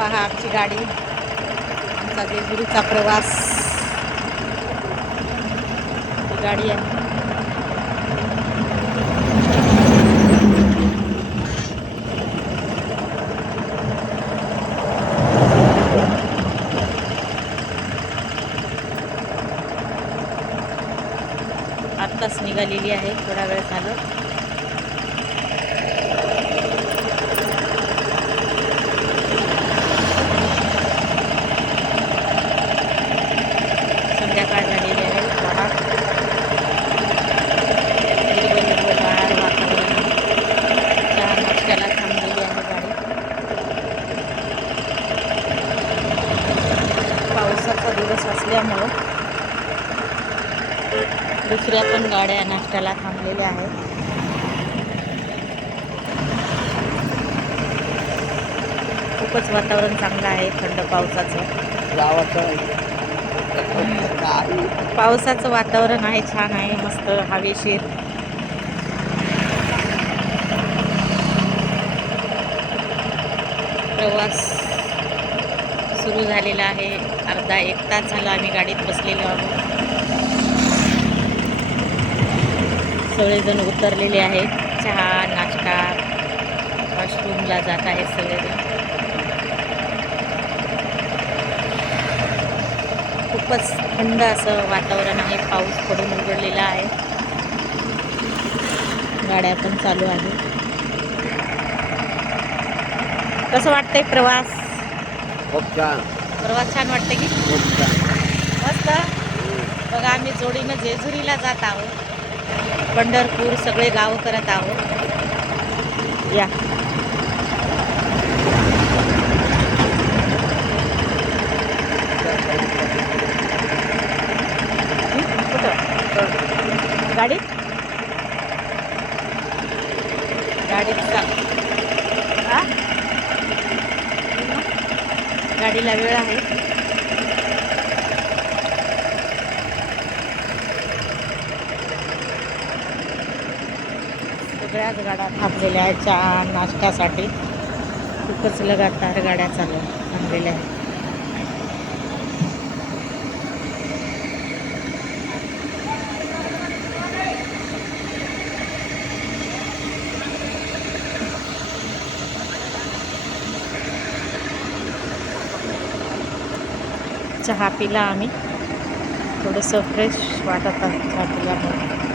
पहा आमची गाडी, आमचा जेजुरीचा प्रवास. ही गाडी आहे. आत्ताच निघालेली आहे, थोडा वेळ झालं. संध्याकाळ झालेली आहे. पहा हिरवं वातावरण. चहा नाश्त्याला थांबलेली आहे गाडी. पावसाचा दिवस असल्यामुळं दुसऱ्या पण गाड्या नाश्त्याला थांबलेल्या आहेत. खूपच वातावरण चांगलं आहे, थंड पावसाचं. पावसाचं वातावरण आहे, छान आहे, मस्त हवेशीर. प्रवास सुरू झालेला आहे. अर्धा एक तास झाला आम्ही गाडीत बसलेलो आहोत. सगळेजण उतरलेले आहेत. चहा नाश्ता, वॉशरूमला जात आहेत सगळेजण. खूपच थंड असं वातावरण आहे. पाऊस पडून उघडलेला आहे. गाड्या पण चालू आहे. कसं वाटतंय प्रवास? खूप छान. प्रवास छान वाटते की? खूप छान. मस्त. बघा आम्ही जोडीनं जेजुरीला जात आहोत. पंढरपूर सगळे गाव करत आहोत. या गाडीत गाडीला वेळ आहे. सगळ्याच गाड्या थांबलेल्या आहेत चहा नाश्त्यासाठी. खूपच लगातार गाड्या थांबलेल्या आहेत. चहा पिला आम्ही, थोडंसं फ्रेश वाटत चहा पिल्यामुळे.